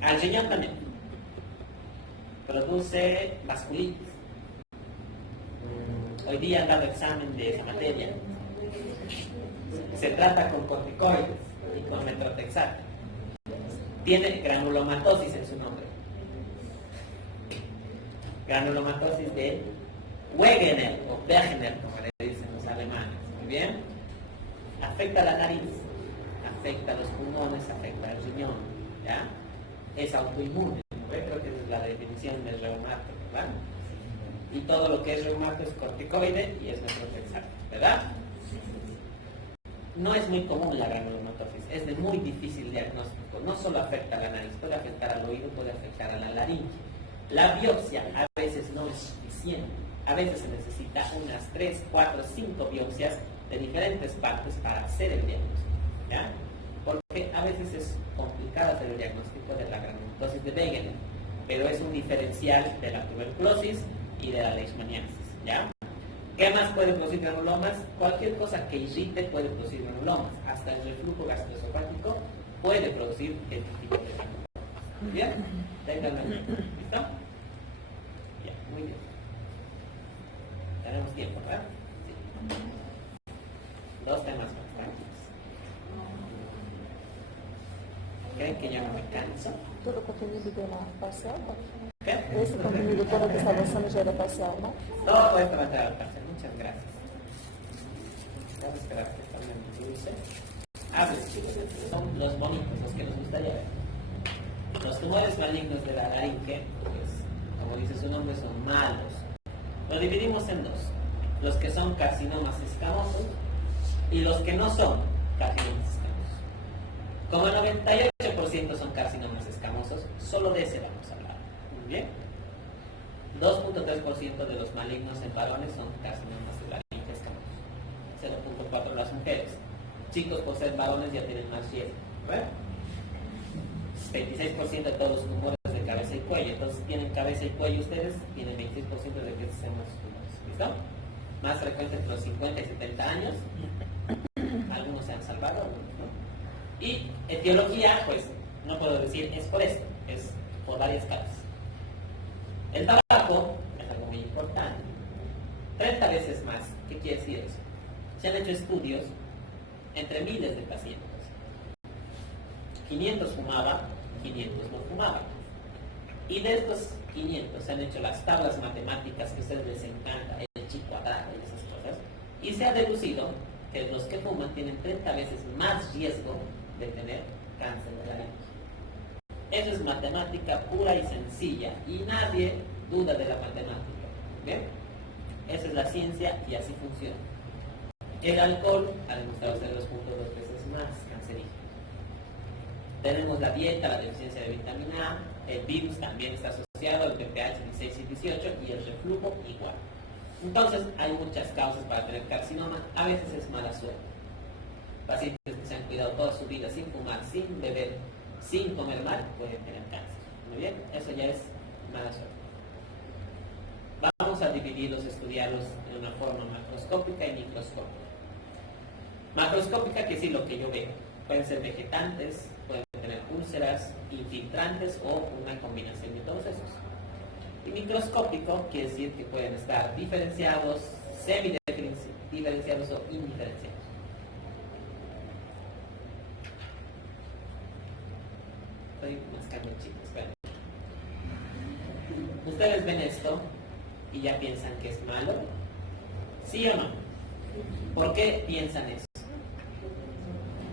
Al riñón también. Produce vasculitis. Hoy día han dado examen de esa materia. Se trata con corticoides y con metrotexato. Tiene granulomatosis en su nombre. Granulomatosis de Wegener o Wegener, como le dicen los alemanes. Muy bien. Afecta la nariz. afecta a los pulmones, afecta al riñón, ¿ya? Es autoinmune, ¿no? Creo que esa es la definición del reumato, ¿verdad? Y todo lo que es reumato es corticoide y es nefrotoxina, ¿verdad? No es muy común la granulomatosis, es de muy difícil diagnóstico. No solo afecta a la nariz, puede afectar al oído, puede afectar a la laringe. La biopsia a veces no es suficiente. A veces se necesita unas 3, 4, 5 biopsias de diferentes partes para hacer el diagnóstico, ¿ya? Porque a veces es complicado hacer el diagnóstico de la granulomatosis de Wegener, pero es un diferencial de la tuberculosis y de la leishmaniasis, ¿ya? ¿Qué más puede producir granulomas? Cualquier cosa que irrite puede producir granulomas. Hasta el reflujo gastroesofágico puede producir este tipo de granulomas. ¿Bien? Ténganlo en cuenta. ¿Listo? Ya, muy bien. Tenemos tiempo, ¿verdad? Sí. 2 temas más, tranquilos. ¿Creen que yo no me canso? Todo o conteúdo dela parcial? ¿Qué? Esse conteúdo todo que está lançando já era parcial, não? Todo esto va a estar al parcial. Muchas gracias. Vamos a esperar que estén en el dulce. Hablen, chicos. Son los bonitos, los que nos gustaría ver. Los tumores malignos de la laringe, pues, como dice su nombre, son malos. Lo dividimos en dos. Los que son carcinomas escamosos y los que no son carcinomas escamosos. Como el 98% son carcinomas escamosos, solo de ese vamos a hablar. Muy bien. 2.3% de los malignos en varones son carcinomas de laringe escamosos. 0.4% las mujeres. Chicos, por ser varones ya tienen más riesgo. ¿Bueno? 26% de todos los tumores de cabeza y cuello. Entonces, tienen cabeza y cuello ustedes, tienen 26% de que sean más tumores. ¿Listo? Más frecuente entre los 50 y 70 años. Algunos se han salvado, algunos no. Y etiología, pues, no puedo decir es por esto, es por varias causas. El tabaco es algo muy importante. 30 veces más. ¿Qué quiere decir eso? Se han hecho estudios entre miles de pacientes. 500 fumaban, 500 no fumaban. Y de estos 500 se han hecho las tablas matemáticas que a ustedes les encanta, el chico ataque y esas cosas, y se ha deducido que los que fuman tienen 30 veces más riesgo de tener cáncer de laringe. Eso es matemática pura y sencilla, y nadie duda de la matemática. ¿Bien? Esa es la ciencia y así funciona. El alcohol ha demostrado ser 2.2 veces más cancerígeno. Tenemos la dieta, la deficiencia de vitamina A, el virus también está asociado al PPH 16 y 18 y el reflujo igual. Entonces, hay muchas causas para tener carcinoma, a veces es mala suerte. Pacientes que se han cuidado toda su vida sin fumar, sin beber, sin comer mal, pueden tener cáncer. Muy bien, eso ya es mala suerte. Vamos a dividirlos, estudiarlos de una forma macroscópica y microscópica. Macroscópica quiere decir lo que yo veo. Pueden ser vegetantes, pueden tener úlceras, infiltrantes o una combinación de todos esos. Y microscópico quiere decir que pueden estar diferenciados, semidiferenciados o indiferenciados. Estoy mascando, chicos. Bueno. Ustedes ven esto y ya piensan que es malo. ¿Sí o no? ¿Por qué piensan eso?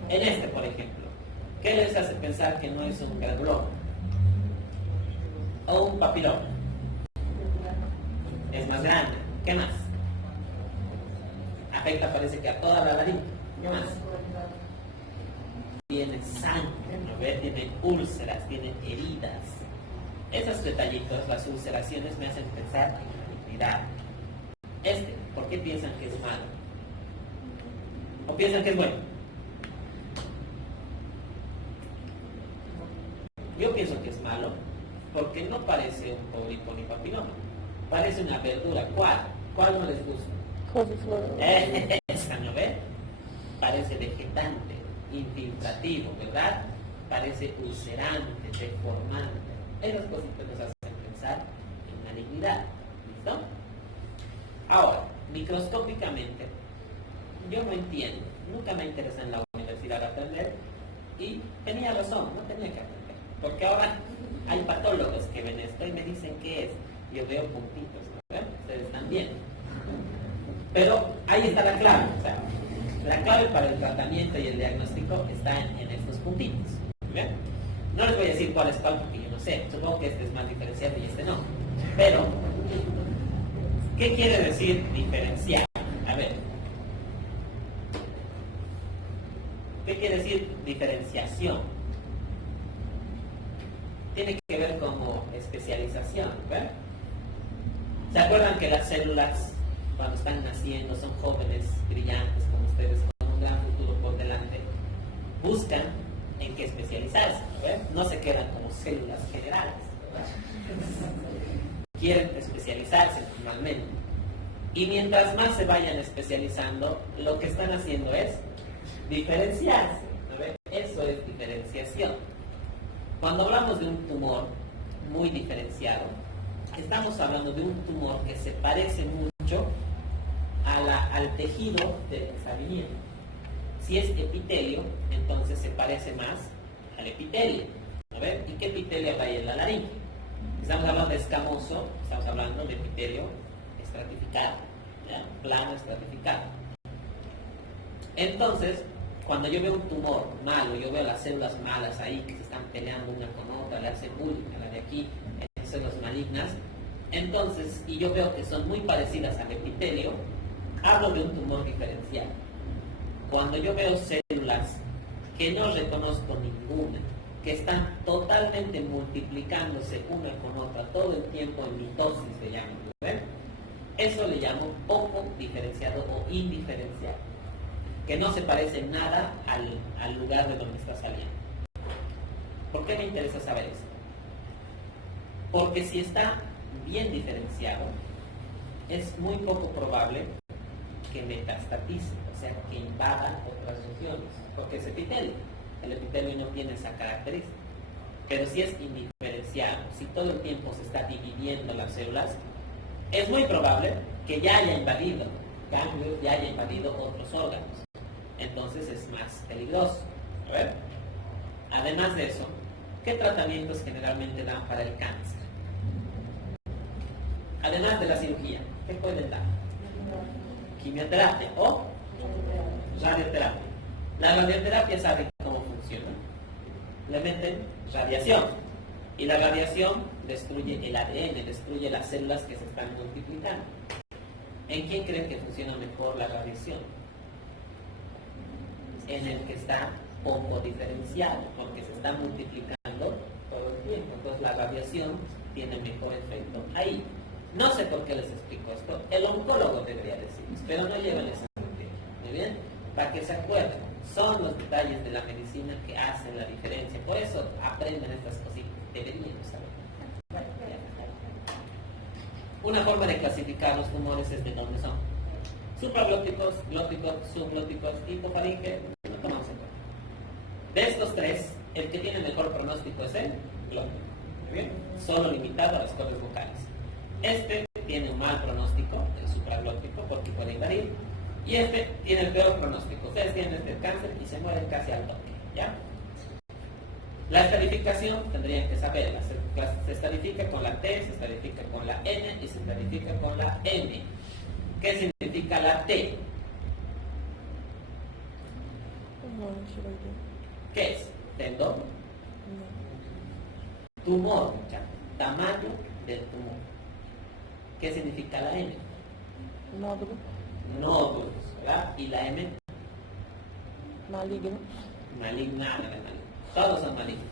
En este, por ejemplo, ¿qué les hace pensar que no es un granuloma? O un papiloma. Es más grande. ¿Qué más? Afecta, parece que a toda la laringe. ¿Qué más? Tiene sangre, ¿no ve? Tiene úlceras, tiene heridas. Esos detallitos, las ulceraciones, me hacen pensar en malignidad. ¿Por qué piensan que es malo? ¿O piensan que es bueno? Yo pienso que es malo porque no parece un pólipo ni papiloma. Parece una verdura. ¿Cuál no les gusta? Couve-flor. Esa, ¿no ve? Parece vegetante, infiltrativo, ¿verdad? Parece ulcerante, deformante. Esas cositas nos hacen pensar en malignidad. ¿Listo? Ahora, microscópicamente, yo no entiendo. Nunca me interesa en la universidad aprender y tenía razón, no tenía que aprender. Porque ahora hay patólogos que ven esto y me dicen qué es. Yo veo puntitos, ¿no? Ustedes también. Pero ahí está la clave. O sea, La clave para el tratamiento y el diagnóstico está en estos puntitos. ¿Bien? No les voy a decir cuál es cuál porque yo no sé. Supongo que este es más diferenciado y este no. Pero, ¿qué quiere decir diferenciar? A ver. ¿Qué quiere decir diferenciación? Tiene que ver como especialización, ¿verdad? ¿Se acuerdan que las células, cuando están naciendo, son jóvenes, brillantes como ustedes, con un gran futuro por delante? Buscan en qué especializarse, ¿verdad? No se quedan como células generales, ¿verdad? Quieren especializarse normalmente. Y mientras más se vayan especializando, lo que están haciendo es diferenciarse, ¿verdad? Eso es diferenciación. Cuando hablamos de un tumor muy diferenciado, estamos hablando de un tumor que se parece mucho al tejido del que está viniendo. Si es epitelio, entonces se parece más al epitelio. A ver, ¿y qué epitelio hay en la laringe? Estamos hablando de escamoso, estamos hablando de epitelio estratificado, ¿ya? Plano estratificado. Entonces, cuando yo veo un tumor malo, yo veo las células malas ahí que se están peleando una con otra, le hacen bullying a la de aquí, células malignas, entonces, y yo veo que son muy parecidas al epitelio, hablo de un tumor diferencial. Cuando yo veo células que no reconozco ninguna, que están totalmente multiplicándose una con otra todo el tiempo en mitosis se llama, ¿ven? Eso le llamo poco diferenciado o indiferenciado, que no se parece nada al lugar de donde está saliendo. ¿Por qué me interesa saber esto? Porque si está bien diferenciado, es muy poco probable que metastatice, o sea, que invada otras regiones, porque es epitelio. El epitelio no tiene esa característica. Pero si es indiferenciado, si todo el tiempo se está dividiendo las células, es muy probable que ya haya invadido ganglios, ya haya invadido otros órganos. Entonces es más peligroso. A ver. Además de eso, ¿qué tratamientos generalmente dan para el cáncer? Además de la cirugía, ¿qué pueden dar? Quimioterapia o radioterapia. La radioterapia sabe cómo funciona. Le meten radiación. Y la radiación destruye el ADN, destruye las células que se están multiplicando. ¿En quién creen que funciona mejor la radiación? En el que está poco diferenciado, porque se está multiplicando todo el tiempo. Entonces la radiación tiene mejor efecto ahí. No sé por qué les explico esto. El oncólogo debería decirles, pero no lleven ese sentido. ¿Muy bien? Para que se acuerden, son los detalles de la medicina que hacen la diferencia. Por eso aprenden estas cositas. Deberían saber. Una forma de clasificar los tumores es de dónde son. Supraglóticos, glóticos, subglóticos, hipofaringe, no tomamos en cuenta. De estos tres, el que tiene mejor pronóstico es el glótico. ¿Muy bien? Solo limitado a las cuerdas vocales. Este tiene un mal pronóstico, el supraglótico, porque puede invadir. Y este tiene el peor pronóstico. Ustedes tienen este cáncer y se mueren casi al toque. ¿Ya? La estadificación tendrían que saberla. Se estadifica con la T, se estadifica con la N y se estadifica con la M. ¿Qué significa la T? ¿Qué es? Tendón. Tumor, ya. Tamaño del tumor. ¿Qué significa la N? Nódulo. Nódulos, ¿verdad? ¿Y la M? Maligno. Maligna, maligno. Todos son malignos.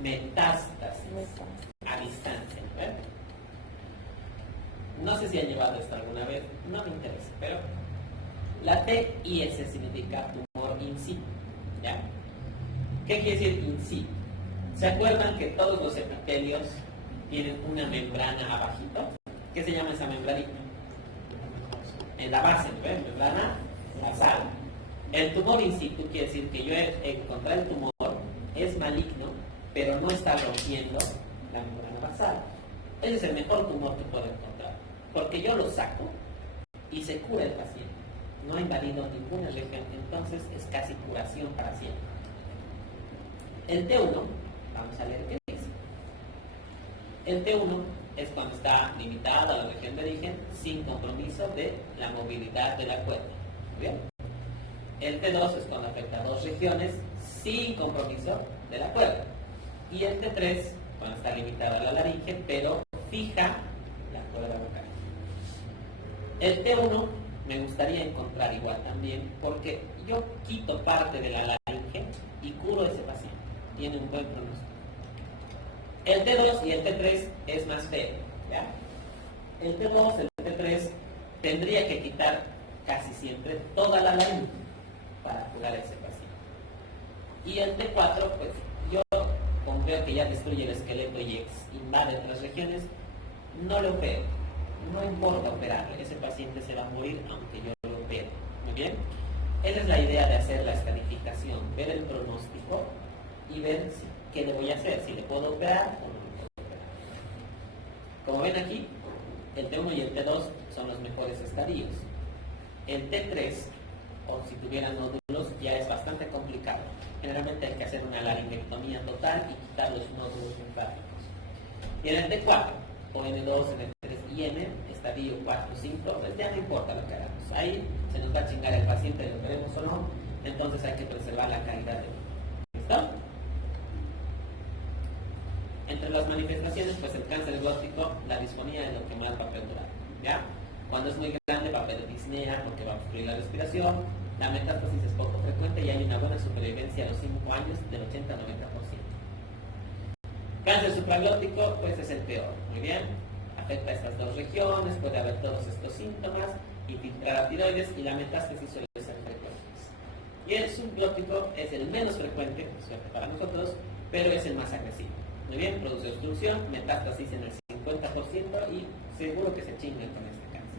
Metástasis. A distancia, ¿verdad? No sé si han llevado esto alguna vez, no me interesa, pero la TIS significa tumor in situ, ¿ya? ¿Qué quiere decir in situ? ¿Se acuerdan que todos los epitelios tienen una membrana abajito? ¿Qué se llama esa membranita? En la base, ¿ves? Membrana basal. El tumor in situ quiere decir que yo he encontrado el tumor, es maligno, pero no está rompiendo la membrana basal. Ese es el mejor tumor que puedo encontrar, porque yo lo saco y se cura el paciente. No ha invadido ninguna región, entonces es casi curación para siempre. El T1, vamos a leer qué dice. El T1 es cuando está limitado a la región de origen sin compromiso de la movilidad de la cuerda. ¿Muy bien? El T2 es cuando afecta a dos regiones sin compromiso de la cuerda. Y el T3 cuando está limitado a la laringe, pero fija la cuerda vocal. El T1 me gustaría encontrar igual también, porque yo quito parte de la laringe y curo a ese paciente. Tiene un buen pronóstico. El T2 y el T3 es más feo, ¿ya? El T2, el T3 tendría que quitar casi siempre toda la laringe para curar a ese paciente. Y el T4, pues yo, como veo que ya destruye el esqueleto y invade otras regiones, no lo opero. No importa operarle, ese paciente se va a morir aunque yo lo opere. Muy bien. Esa es la idea de hacer la estadificación, ver el pronóstico y ver qué le voy a hacer, si le puedo operar o no le puedo operar. Como ven aquí, el T1 y el T2 son los mejores estadios. El T3, o si tuvieran nódulos, ya es bastante complicado. Generalmente hay que hacer una laringectomía total y quitar los nódulos linfáticos. Y en el T4, o N2, N3 y N, estadio 4, 5, pues ya no importa lo que hagamos. Ahí se nos va a chingar el paciente, lo queremos o no, entonces hay que preservar la calidad de vida. ¿Listo? Entre las manifestaciones, pues el cáncer glótico, la disfonía es lo que más va a perdurar, ¿ya? Cuando es muy grande va a haber disnea porque va a obstruir la respiración, la metástasis es poco frecuente y hay una buena supervivencia a los 5 años del 80-90%. Cáncer supraglótico, pues es el peor, muy bien, afecta a estas dos regiones, puede haber todos estos síntomas, infiltrar a tiroides y la metástasis suele ser frecuentes. Y el subglótico es el menos frecuente, suerte para nosotros, pero es el más agresivo. Muy bien, produce obstrucción, metástasis en el 50% y seguro que se chingan con este cáncer.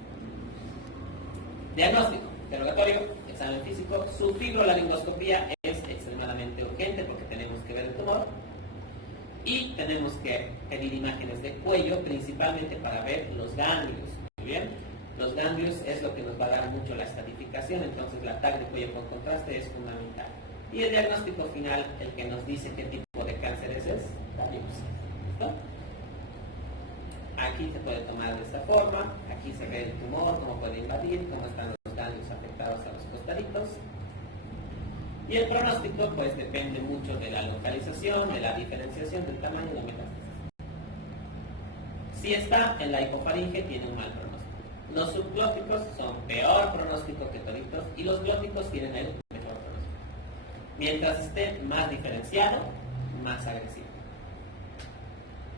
Diagnóstico, interrogatorio, examen físico, su fibrolaringoscopía es extremadamente urgente porque tenemos que ver el tumor y tenemos que pedir imágenes de cuello principalmente para ver los ganglios. Muy bien, los ganglios es lo que nos va a dar mucho la estadificación, entonces la TAC de cuello con contraste es fundamental. Y el diagnóstico final, el que nos dice qué tipo de cáncer es la biopsia. ¿Listo? Aquí se puede tomar de esta forma, aquí se ve el tumor, cómo puede invadir, cómo están los ganglios afectados a los costaditos. Y el pronóstico pues depende mucho de la localización, de la diferenciación del tamaño de la metástasis. Si está en la hipofaringe tiene un mal pronóstico. Los subglóticos son peor pronóstico que toditos y los glóticos tienen el mejor pronóstico. Mientras esté más diferenciado, más agresivo.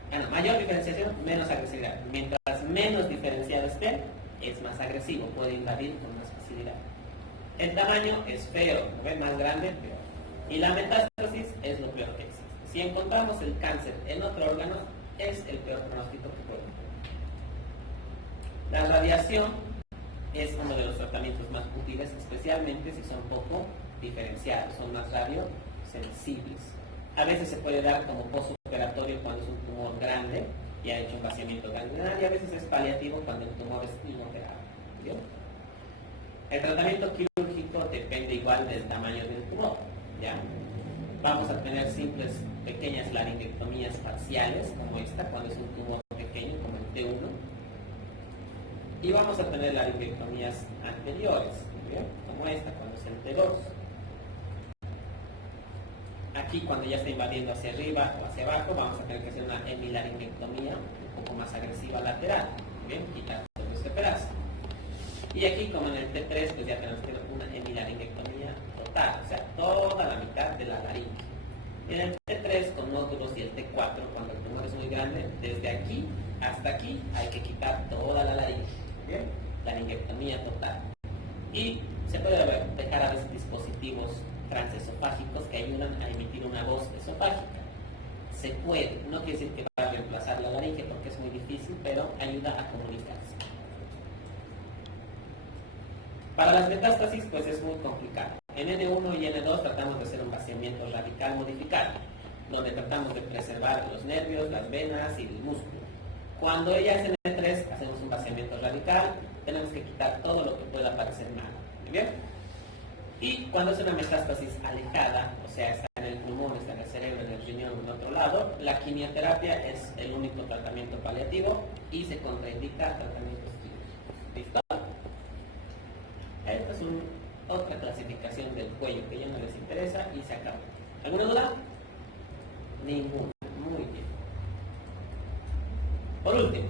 Bueno, mayor diferenciación, menos agresividad. Mientras menos diferenciado esté, es más agresivo, puede invadir con más facilidad. El tamaño es feo, ¿no ven? Más grande, peor. Y la metástasis es lo peor que existe. Si encontramos el cáncer en otro órgano, es el peor pronóstico que puede tener. La radiación es uno de los tratamientos más útiles, especialmente si son poco diferenciados, son más radiosensibles. A veces se puede dar como postoperatorio cuando es un tumor grande y ha hecho un vaciamiento ganglionar, y a veces es paliativo cuando el tumor es inoperable. ¿Vio? El tratamiento quirúrgico depende igual del tamaño del tumor, ¿ya? Vamos a tener simples, pequeñas laringectomías parciales, como esta, cuando es un tumor pequeño, como el T1. Y vamos a tener laringectomías anteriores, ¿vio? Como esta, cuando es el T2. Aquí, cuando ya está invadiendo hacia arriba o hacia abajo, vamos a tener que hacer una hemilaringectomía un poco más agresiva lateral, ¿bien? Quitar todo este pedazo. Y aquí, como en el T3, pues ya tenemos que hacer una hemilaringectomía total, o sea, toda la mitad de la laringe. Y en el T3 con nódulos y el T4, cuando el tumor es muy grande, desde aquí hasta aquí hay que quitar toda la laringe, ¿bien? Laringectomía total. Y se puede dejar a veces dispositivos transesofágicos que ayudan a emitir una voz esofágica. Se puede, no quiere decir que va a reemplazar la laringe porque es muy difícil, pero ayuda a comunicarse. Para las metástasis, pues es muy complicado. En N1 y N2 tratamos de hacer un vaciamiento radical modificado, donde tratamos de preservar los nervios, las venas y el músculo. Cuando ella es N3, hacemos un vaciamiento radical, tenemos que quitar todo lo que pueda parecer malo. ¿Muy bien? Y cuando es una metástasis alejada, o sea, está en el pulmón, está en el cerebro, en el riñón, en otro lado. La quimioterapia es el único tratamiento paliativo y se contraindica tratamientos químicos. ¿Listo? Esta es otra clasificación del cuello que ya no les interesa y se acaba. ¿Alguna duda? Ninguna. Muy bien. Por último,